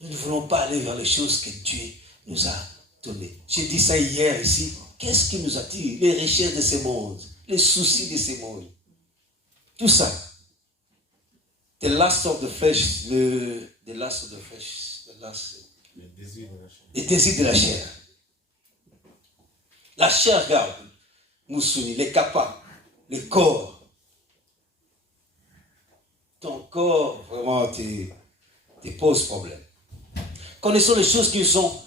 Nous ne voulons pas aller vers les choses que Dieu nous a données. J'ai dit ça hier ici. Qu'est-ce qui nous attire? Les richesses de ce monde, les soucis de ce monde. Tout ça. The lust of the flesh, le désir de la chair. La chair, regarde, Moussouni, les capas, le corps. Ton corps, vraiment, te pose problème. Connaissons les choses qui sont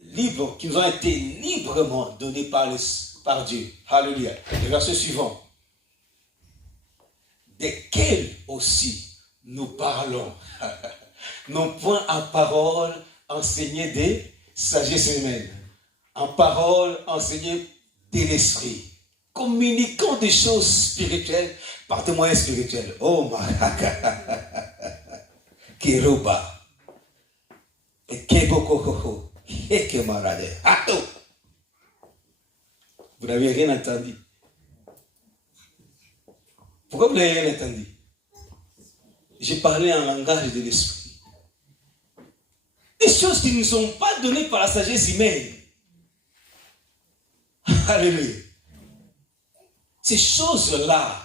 libres, qui nous ont été librement données par Dieu. Alléluia. Le verset suivant. Desquels aussi nous parlons, non point en parole enseignée des sagesses humaines, en parole enseignée de l'esprit, communiquant des choses spirituelles par des moyens spirituels. Oh maraka, kiruba, et kebokoko, et kemarade, ato. Vous n'avez rien entendu. Pourquoi vous n'avez rien entendu? J'ai parlé en langage de l'esprit. Des choses qui ne sont pas données par la sagesse humaine. Alléluia. Ces choses-là,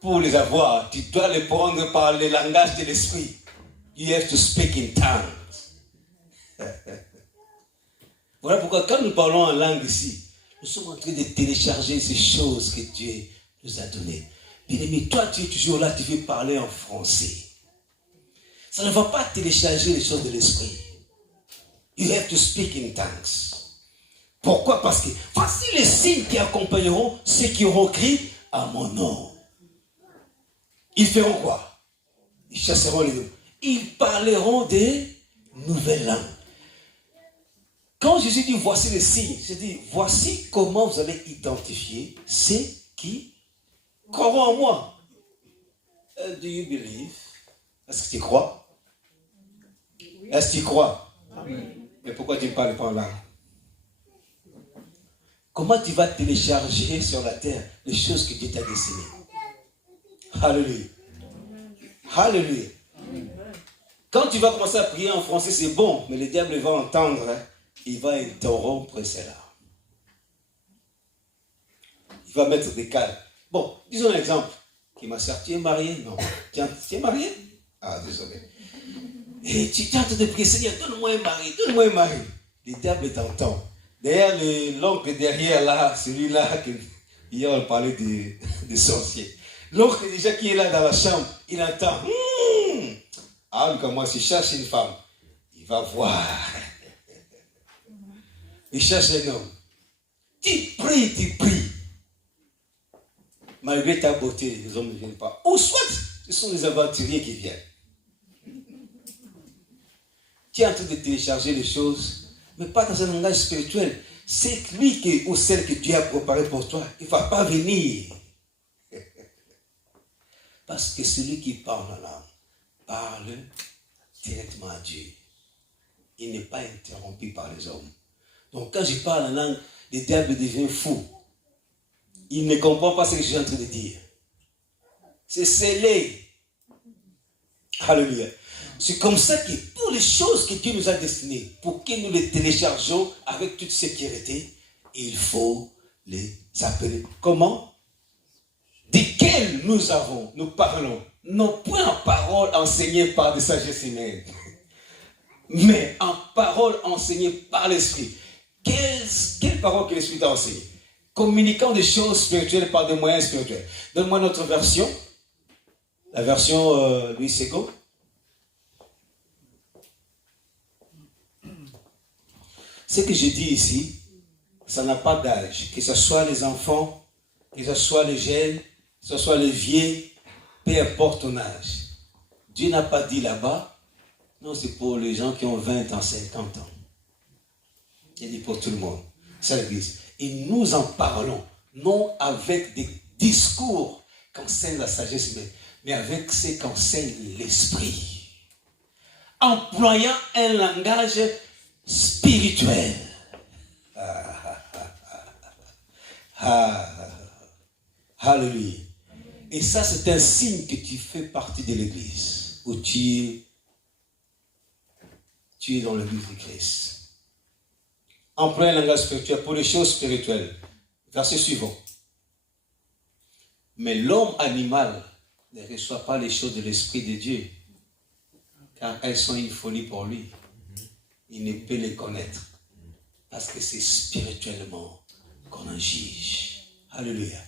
pour les avoir, tu dois les prendre par le langage de l'esprit. You have to speak in tongues. Voilà pourquoi quand nous parlons en langue ici, nous sommes en train de télécharger ces choses que Dieu nous a données. Bien-aimé, toi, tu es toujours là, tu veux parler en français. Ça ne va pas télécharger les choses de l'esprit. You have to speak in tongues. Pourquoi? Parce que voici les signes qui accompagneront ceux qui auront crié à mon nom. Ils feront quoi? Ils chasseront les démons. Ils parleront des nouvelles langues. Quand Jésus dit voici les signes, je dis voici comment vous allez identifier ceux qui croiront en moi. Do you believe? Est-ce que tu crois? Est-ce que tu crois? Mais pourquoi tu ne parles pas en langue? Comment tu vas télécharger sur la terre les choses que Dieu t'a dessinées? Alléluia. Alléluia. Quand tu vas commencer à prier en français, c'est bon, mais le diable va entendre, hein, il va interrompre cela. Il va mettre des calmes. Bon, disons un exemple. Qui m'a servi, tu es marié? Non. Tu es marié? Ah, désolé. Et tu es en train de prier, Seigneur, donne-moi un mari, donne-moi un mari. Le diable t'entend. D'ailleurs, l'oncle derrière là, celui-là, hier on parlait des sorciers. L'oncle déjà qui est là dans la chambre, il entend. Ah, lui commence, il cherche une femme. Il va voir. Il cherche un homme. Tu pries. Malgré ta beauté, les hommes ne viennent pas. Ou soit, ce sont les aventuriers qui viennent. Tu es en train de télécharger les choses, mais pas dans un langage spirituel. C'est lui ou celle que Dieu a préparé pour toi. Il ne va pas venir. Parce que celui qui parle en langue parle directement à Dieu. Il n'est pas interrompu par les hommes. Donc quand je parle en langue, le diable devient fou. Il ne comprend pas ce que je suis en train de dire. C'est scellé. Alléluia. C'est comme ça que pour les choses que Dieu nous a destinées, pour que nous les téléchargeons avec toute sécurité, il faut les appeler. Comment? Desquels nous parlons, non point en parole enseignée par des sagesses humaines, mais en parole enseignée par l'Esprit. Quelle parole que l'Esprit t'a enseignée? Communiquant des choses spirituelles par des moyens spirituels. Donne-moi notre version. La version Louis II. Ce que je dis ici, ça n'a pas d'âge. Que ce soit les enfants, que ce soit les jeunes, que ce soit les vieux, peu importe ton âge. Dieu n'a pas dit là-bas, non, c'est pour les gens qui ont 20 ans, 50 ans. Il dit pour tout le monde. C'est l'Église. Et nous en parlons, non avec des discours qu'enseigne la sagesse humaine, mais avec ce qu'enseigne l'Esprit. Employant un langage spirituel. Alléluia. Et ça, c'est un signe que tu fais partie de l'Église, où tu es dans l'Église de Christ. Employer un langage spirituel pour les choses spirituelles. Verset suivant. Mais l'homme animal ne reçoit pas les choses de l'Esprit de Dieu, car elles sont une folie pour lui. Il ne peut les connaître, parce que c'est spirituellement qu'on en juge. Alléluia.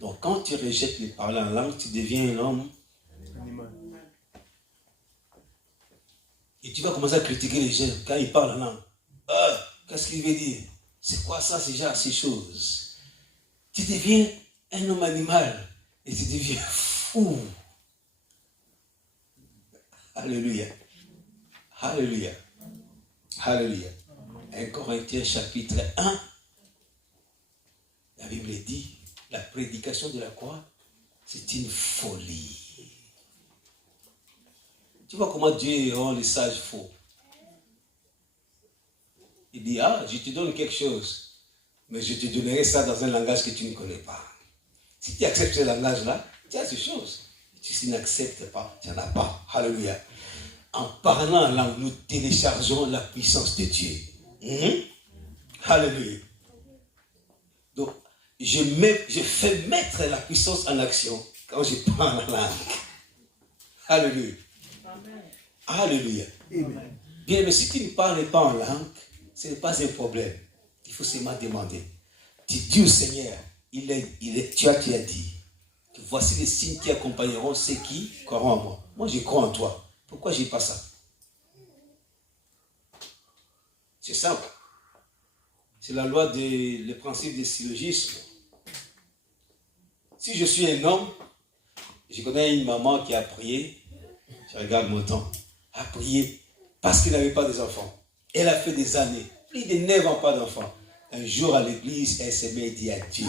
Donc quand tu rejettes les paroles en langue, tu deviens un homme animal. Et tu vas commencer à critiquer les gens quand ils parlent en langue. Qu'est-ce qu'il veut dire? C'est quoi ça, ces choses? Tu deviens un homme animal et tu deviens fou. Alléluia. Alléluia. Alléluia. 1 Corinthiens chapitre 1. La Bible dit, la prédication de la croix, c'est une folie. Tu vois comment Dieu rend les sages faux. Il dit, je te donne quelque chose, mais je te donnerai ça dans un langage que tu ne connais pas. Si tu acceptes ce langage-là, tu as ces choses. Si tu n'acceptes pas, tu n'en as pas. Alléluia. En parlant en langue, nous téléchargeons la puissance de Dieu. Alléluia. Donc, je fais mettre la puissance en action quand je parle en langue. Alléluia. Amen. Alléluia. Amen. Bien, mais si tu ne parles pas en langue, ce n'est pas un problème. Il faut seulement demander. Tu dis au Seigneur, tu as dit, que voici les signes qui accompagneront ceux qui croiront en moi. Moi, je crois en toi. Pourquoi je n'ai pas ça? C'est simple. C'est la loi le principe des syllogismes. Si je suis un homme, je connais une maman qui a prié, je regarde mon temps, a prié parce qu'elle n'avait pas d'enfants. Elle a fait des années, plus de 9 ans pas d'enfants. Un jour à l'église, elle s'est mise et dit à Dieu,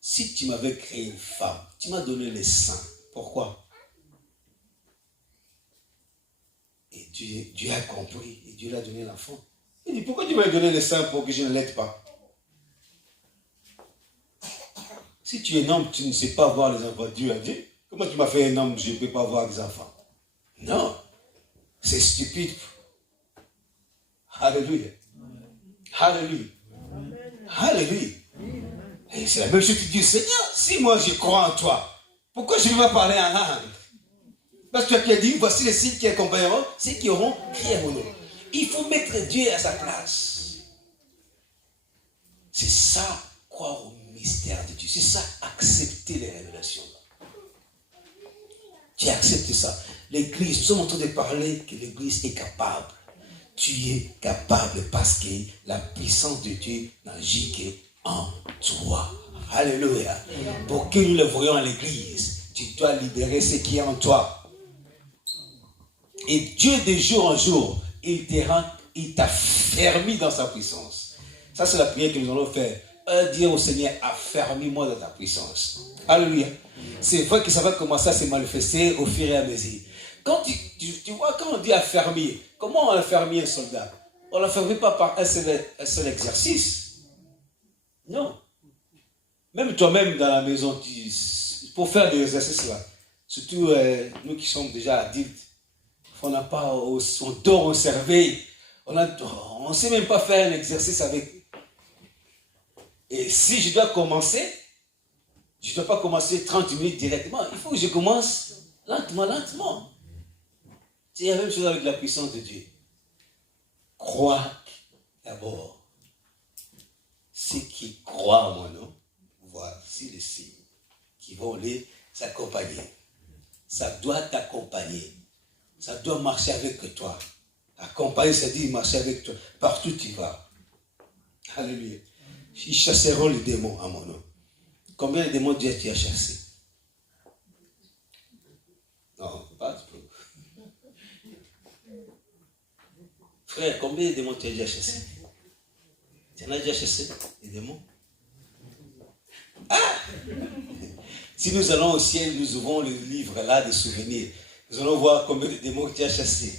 si tu m'avais créé une femme, tu m'as donné le sein. Pourquoi? Et Dieu a compris et Dieu lui a donné l'enfant. Il dit, pourquoi tu m'as donné le sein pour que je ne l'aide pas? Si tu es un homme, tu ne sais pas voir les enfants. Dieu a dit, comment tu m'as fait un homme, je ne peux pas voir les enfants? Non, c'est stupide. Alléluia. Alléluia. Alléluia. Et c'est la même chose que tu dis, Seigneur, si moi je crois en toi, pourquoi je ne vais pas parler en langue? Parce que tu as dit, voici les signes qui accompagneront, ceux qui auront crié à mon nom. Il faut mettre Dieu à sa place. C'est ça, croire au mystère de Dieu. C'est ça, accepter les révélations. Tu acceptes ça. L'église, nous sommes en train de parler que l'église est capable. Tu es capable parce que la puissance de Dieu n'agit qu'en toi. Alléluia. Pour que nous le voyions à l'église, tu dois libérer ce qui est en toi. Et Dieu, de jour en jour, il t'a fermé dans sa puissance. Ça, c'est la prière que nous allons faire. Dire au Seigneur, affermis-moi dans ta puissance. Alléluia. C'est vrai que ça va commencer à se manifester au fur et à mesure. Quand tu vois, quand on dit affermir, comment on affermit un soldat? On ne l'affermit pas par un seul exercice. Non. Même toi-même dans la maison, pour faire des exercices là, surtout nous qui sommes déjà adultes, on n'a pas, on dort au cerveau, on ne sait même pas faire un exercice avec. Et si je dois commencer, je ne dois pas commencer 30 minutes directement. Il faut que je commence lentement. C'est la même chose avec la puissance de Dieu. Crois d'abord. Ceux qui croient en mon nom, voici les signes qui vont les accompagner. Ça doit t'accompagner. Ça doit marcher avec toi. Accompagner, ça dit marcher avec toi. Partout tu vas. Alléluia. Ils chasseront les démons à mon nom. Combien de démons Dieu tu as chassé? Non, pas du tout. Frère, combien de démons tu as déjà chassé? Tu en as déjà chassé les démons? Ah! Si nous allons au ciel, nous ouvrons le livre là des souvenirs. Nous allons voir combien de démons tu as chassés.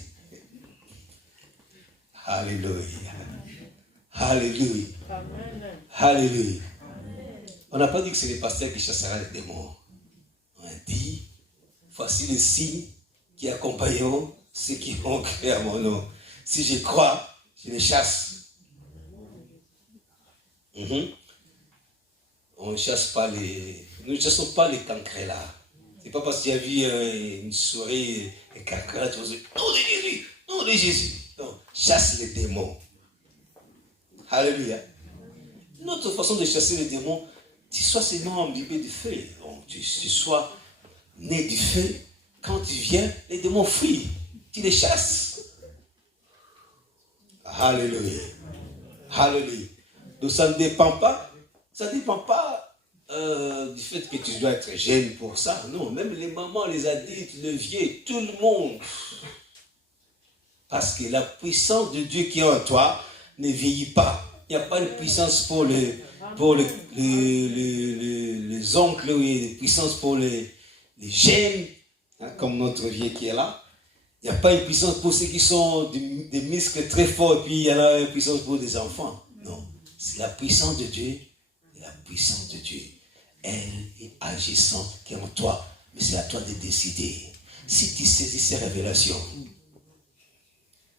Alléluia. Alléluia. Alléluia. On n'a pas dit que c'est les pasteurs qui chassera les démons. On a dit, voici les signes qui accompagneront ceux qui ont créé à mon nom. Si je crois, je les chasse. On ne chasse pas nous ne chassons pas les cancrets là. C'est pas parce qu'il y a vu une souris et cancrets, tu vas dire, nom de Jésus, nom de Jésus. Non, chasse les démons. Alléluia. Notre façon de chasser les démons, tu sois seulement imbibé du feu. Donc, tu sois né du feu. Quand tu viens, les démons fuient. Tu les chasses. Alléluia. Alléluia. Donc ça ne dépend pas. Ça ne dépend pas du fait que tu dois être jeune pour ça. Non, même les mamans, les adultes, les vieux, tout le monde. Parce que la puissance de Dieu qui est en toi ne vieillit pas. Il n'y a pas de puissance pour les oncles, oui, de puissance pour les jeunes, hein, comme notre vieux qui est là. Il n'y a pas une puissance pour ceux qui sont des muscles très forts, et puis il y en a une puissance pour des enfants. Non, c'est la puissance de Dieu. Et la puissance de Dieu, elle est agissante qui est en toi. Mais c'est à toi de décider. Si tu saisis ces révélations,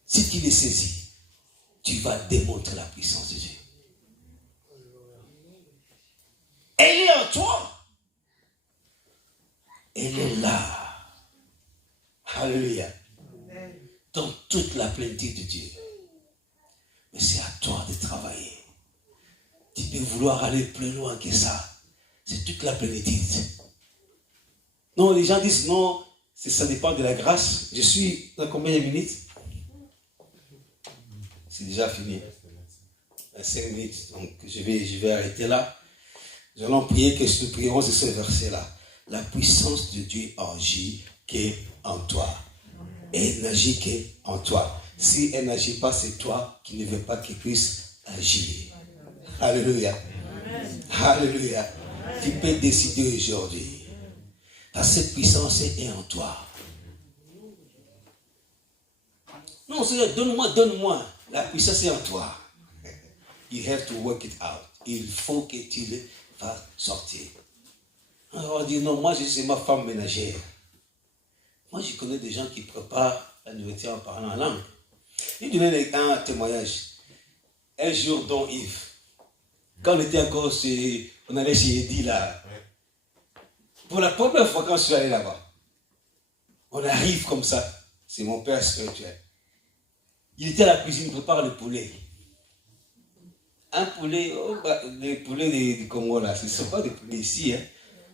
si tu les saisis, tu vas démontrer la puissance de Dieu. Elle est en toi. Elle est là. Alléluia. Dans toute la plénitude de Dieu. Mais c'est à toi de travailler. Tu peux vouloir aller plus loin que ça. C'est toute la plénitude. Non, les gens disent non, ça dépend de la grâce. Je suis dans combien de minutes? C'est déjà fini. À 5 minutes. Donc je vais arrêter là. Nous allons prier que nous prierons sur ce verset-là. La puissance de Dieu agit qu'en toi. Elle n'agit qu'en toi. Si elle n'agit pas, c'est toi qui ne veux pas qu'elle puisse agir. Alléluia. Alléluia. Tu peux décider aujourd'hui. Cette puissance est en toi. Non, Seigneur, donne-moi. La puissance est en toi. You have to work it out. Il faut que tu le fasses sortir. On va dire non, moi c'est ma femme ménagère. Moi je connais des gens qui préparent la nourriture en parlant en langue. Il donnait un témoignage. Un jour, dont Yves, quand on était encore on allait chez Eddie là, pour la première fois quand je suis allé là-bas, on arrive comme ça, c'est mon père spirituel. Il était à la cuisine, il prépare le poulet. Un poulet, les poulets du Congo là, ce ne sont pas des poulets ici, hein.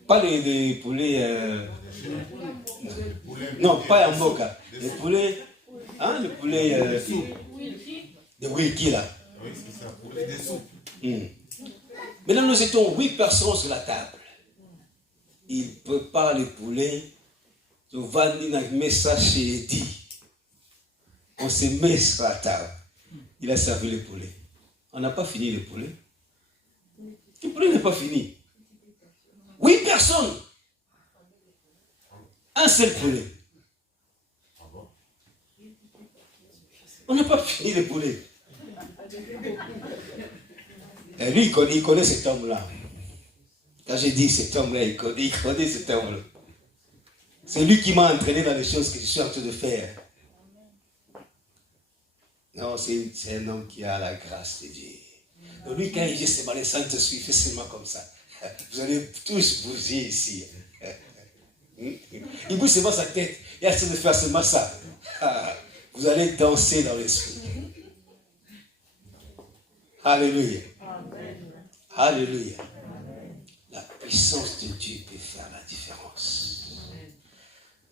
Pas les poulets, non, pas en moka, les poulets, hein, les poulets de Wilkie là. Oui, c'est ça, poulet des soupes. Maintenant, nous étions 8 personnes sur la table. Il prépare les poulets. Je vais mettre ça chez Eddie. On se met sur la table. Il a servi les poulets. On n'a pas fini les poulets. Le poulet n'est pas fini. 8 personnes. Un seul poulet. On n'a pas fini les poulets. Et lui, il connaît cet homme-là. Quand j'ai dit cet homme-là, il connaît cet homme-là. C'est lui qui m'a entraîné dans les choses que je suis en train de faire. Non, c'est un homme qui a la grâce de Dieu. Donc lui, quand il dit c'est mal, Saint-Esprit, fait seulement comme ça. Vous allez tous bouger ici. Il bouge seulement sa tête. Il a essayé de faire seulement ça. Vous allez danser dans l'esprit. Alléluia. Alléluia. La puissance de Dieu peut faire la différence.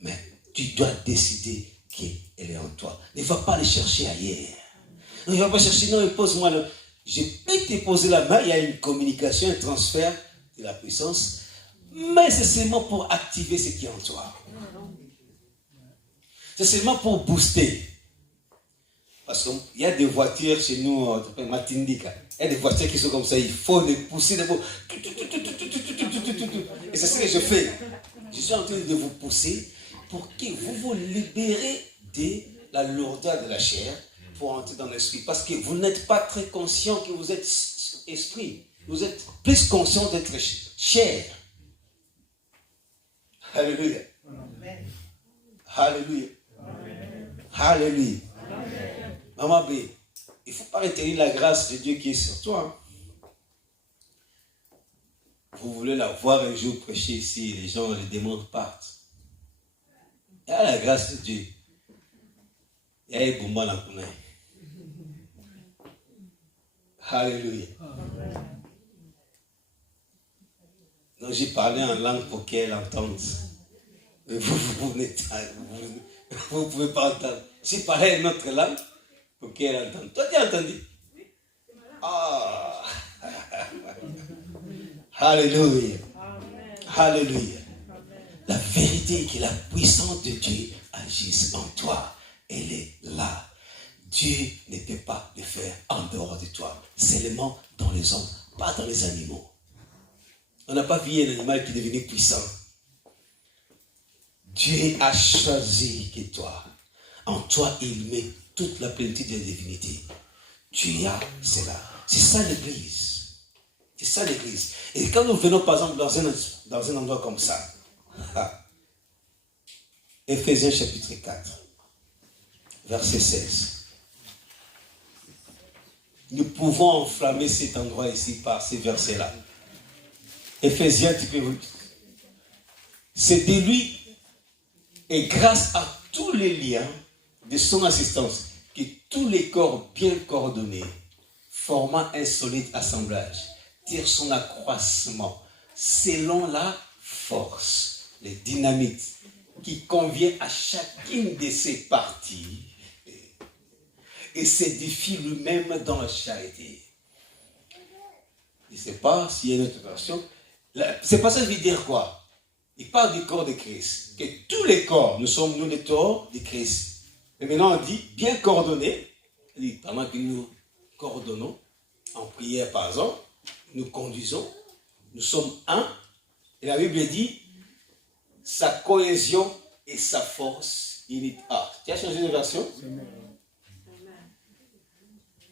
Mais tu dois décider qu'elle est en toi. Ne va pas aller chercher ailleurs. Ne va pas chercher, non, pose-moi le... Je peux te poser la main, il y a une communication, un transfert de la puissance, mais c'est seulement pour activer ce qui est en toi. C'est seulement pour booster. Parce qu'il y a des voitures chez nous, Matindika. Il y a des voitures qui sont comme ça, il faut les pousser. Et c'est ce que je fais. Je suis en train de vous pousser pour que vous vous libérez de la lourdeur de la chair pour entrer dans l'esprit. Parce que vous n'êtes pas très conscient que vous êtes esprit. Vous êtes plus conscient d'être chair. Alléluia. Alléluia. Alléluia. Maman B, il ne faut pas retenir la grâce de Dieu qui est sur toi. Vous voulez la voir un jour prêcher ici, les gens, les démons partent. Il y a la grâce de Dieu. Il y a un boumba dans le connaît. Alléluia. Donc j'ai parlé en langue pour qu'elle entende. Mais vous ne pouvez pas entendre. J'ai parlé une autre langue pour qu'elle entende. Toi, tu as entendu? Ah! Alléluia. Alléluia. La vérité est que la puissance de Dieu agisse en toi. Elle est là. Dieu ne peut pas le faire en dehors de toi. Seulement dans les hommes, pas dans les animaux. On n'a pas vu un animal qui est devenu puissant. Dieu a choisi que toi. En toi, il met toute la plénitude de la divinité. Tu as cela. C'est ça l'église. C'est ça l'église. Et quand nous venons par exemple dans un endroit comme ça, Éphésiens chapitre 4, verset 16. Nous pouvons enflammer cet endroit ici par ces versets-là. Éphésiens, tu peux vous... C'est de lui et grâce à tous les liens de son assistance que tous les corps bien coordonnés, formant un solide assemblage, tirent son accroissement selon la force, les dynamites qui convient à chacune de ses parties et s'édifie lui-même dans la charité. Je ne sais pas s'il y a une autre version. C'est pas ça veut dire quoi? Il parle du corps de Christ. Que tous les corps, nous sommes nous les corps de Christ. Et maintenant on dit bien coordonnés. Pendant que nous coordonnons en prière par exemple, nous conduisons, nous sommes un. Et la Bible dit sa cohésion et sa force. Tu as changé de version?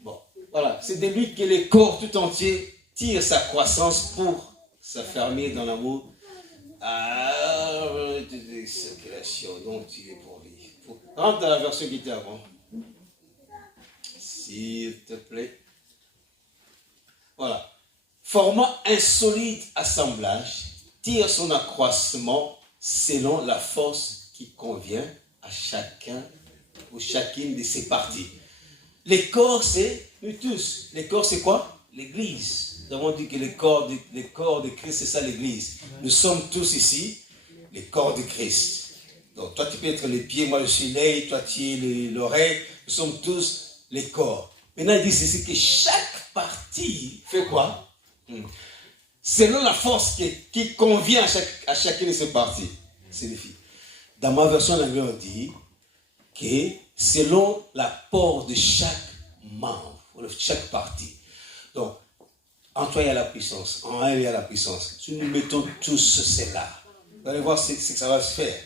Bon, voilà. C'est de lui que le corps tout entier tire sa croissance pour s'affermir dans l'amour de circulation, donc tu es pour lui. Rentre dans la version qui était avant. S'il te plaît. Voilà. Formant un solide assemblage, tire son accroissement selon la force qui convient à chacun ou chacune de ses parties. Les corps, c'est nous tous. Les corps, c'est quoi? L'Église. Nous avons dit que le corps de Christ, c'est ça l'Église. Nous sommes tous ici, les corps de Christ. Donc toi, tu peux être les pieds, moi je suis l'œil, toi tu es l'oreille. Nous sommes tous les corps. Maintenant, il dit ceci, que chaque partie fait quoi? Selon la force qui convient à chacune de ces parties. Signifie. Dans ma version en anglais, on dit que selon l'apport de chaque membre, de chaque partie. Donc, en toi, il y a la puissance. En elle, il y a la puissance. Si nous mettons tous cela, vous allez voir ce que ça va se faire.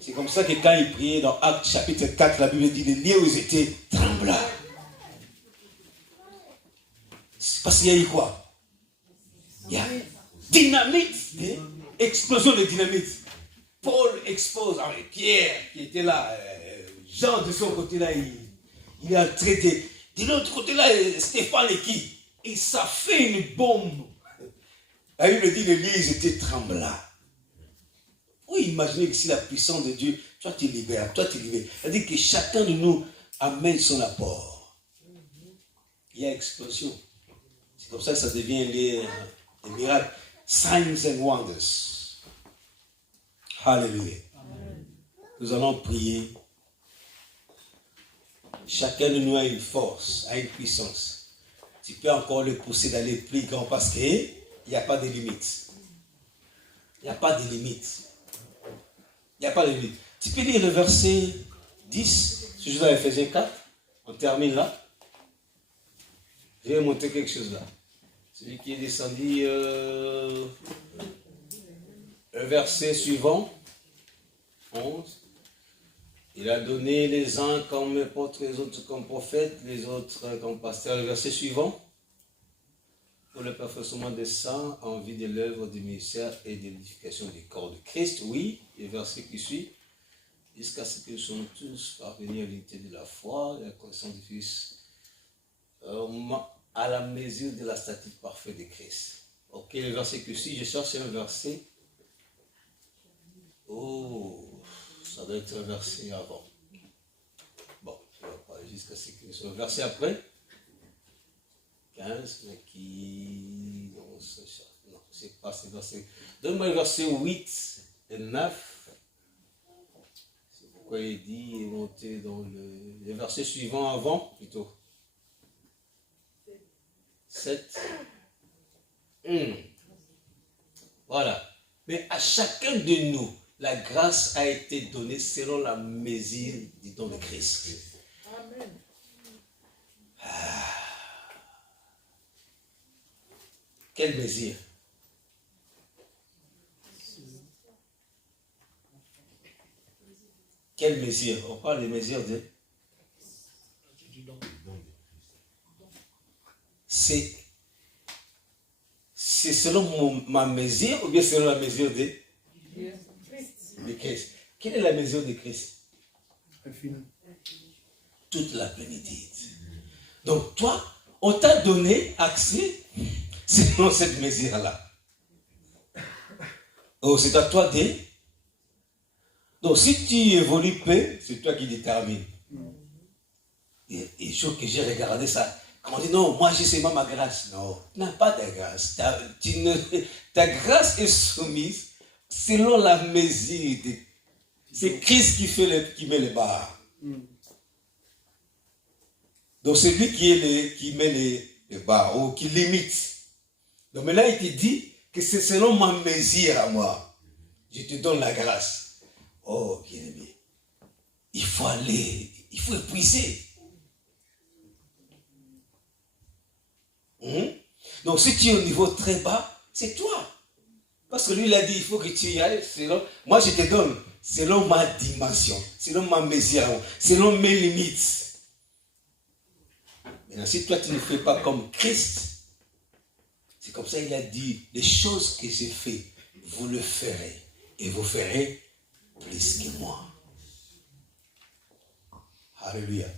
C'est comme ça que quand il priait dans Actes chapitre 4, la Bible dit les lieux où ils étaient tremblants. C'est parce qu'il y a eu quoi? Il y a dynamite, explosion de dynamite. Paul expose, Pierre qui était là, Jean de son côté là, il a traité. De l'autre côté là, Stéphane et qui? Et ça fait une bombe. La Bible dit l'église était tremblante. Oui, imaginez que si la puissance de Dieu, toi tu libères, toi tu libères. C'est-à-dire que chacun de nous amène son apport. Il y a explosion. C'est comme ça que ça devient les miracles. Signs and wonders. Hallelujah. Amen. Nous allons prier. Chacun de nous a une force, a une puissance. Tu peux encore le pousser d'aller plus grand parce qu'il n'y a pas de limite. Il n'y a pas de limite. Il n'y a pas de limite. Tu peux lire le verset 10, c'est juste dans Ephésiens 4. On termine là. Je vais montrer quelque chose là. Celui qui est descendu, le verset suivant, 11. Il a donné les uns comme apôtres, les autres comme prophètes, les autres comme pasteurs. Le verset suivant, pour le perfectionnement des saints en vue de l'œuvre du ministère et de l'édification du corps de Christ. Oui, et le verset qui suit, jusqu'à ce que nous soyons tous parvenus à l'unité de la foi et à la connaissance du Fils, à la mesure de la stature parfaite de Christ. Ok, le verset qui suit, je cherche un verset. Oh, ça doit être un verset avant. Bon, je ne vais pas jusqu'à ce que ce soit un verset après. 15, mais qui... Non, c'est pas ce verset. Donne-moi le verset 8 et 9. C'est pourquoi il dit, il est monté dans le verset suivant avant, plutôt. 7. Voilà. Mais à chacun de nous, la grâce a été donnée selon la mesure du don de Christ. Amen. Quelle mesure? Quelle mesure? On parle de mesure de... C'est selon ma mesure ou bien selon la mesure de Christ? Quelle est la mesure de Christ? Toute la plénitude. Donc toi, on t'a donné accès selon cette mesure-là. Oh, c'est à toi de... Donc si tu évolues peu, c'est toi qui détermines. Et il faut que j'ai regardé ça. On dit non, moi j'ai seulement ma grâce. Non, tu n'as pas ta grâce. Ta grâce est soumise selon la mesure. C'est Christ qui met les barres. Donc c'est lui qui met les barres ou qui limite. Donc maintenant il te dit que c'est selon ma mesure à moi. Je te donne la grâce. Oh bien-aimé, il faut aller, il faut épuiser. Donc si tu es au niveau très bas, c'est toi. Parce que lui il a dit, il faut que tu y ailles selon... Moi je te donne selon ma dimension, selon ma mesure, selon mes limites. Maintenant si toi tu ne fais pas comme Christ, c'est comme ça il a dit, les choses que j'ai fait, vous le ferez. Et vous ferez plus que moi. Alléluia.